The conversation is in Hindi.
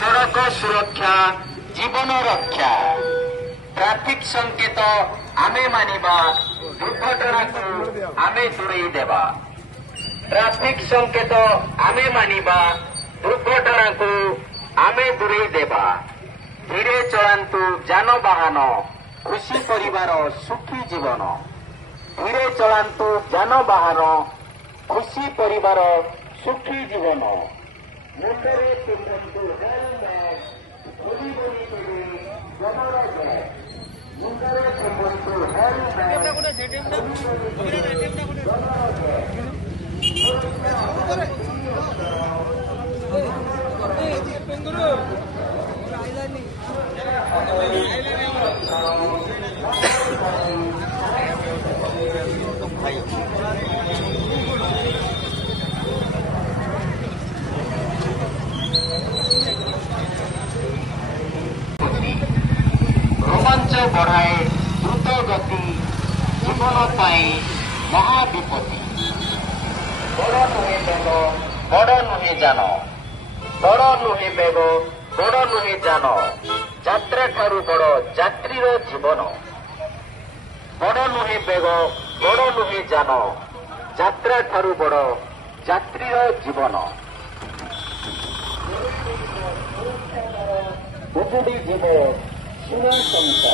सड़क सुरक्षा जीवन रक्षा ट्रैफिक संकेत आमे मानिबा दुर्घटना को आमे दूरेई देबा ट्रैफिक संकेत आमे मानिबा दुर्घटना को आमे दूरेई देबा धीरे चलांतु जानवाहन खुशी परिवार सुखी जीवन धीरे चलांतु जानवाहन खुशी परिवार सुखी जीवन मुंडरे पिंधंतु हेलमेट धूली बोली करे जमर जाए मुंडरे पिंधंतु हेलमेट रोमांच बढ़ाए द्रुत गति जीवन महाविपत्ति बड़ नुहे बेग बड़ नुहे जान बड़ नुहे बेग बड़ नुहे जान यात्रा ठारू बड़ यात्रीर जीवन बड़ नुहे बेग बड़ नुहे जान यात्रा ठारू बड़ यात्रीर जीवन उजुड़ी जीव सुरक्षा सुरक्षा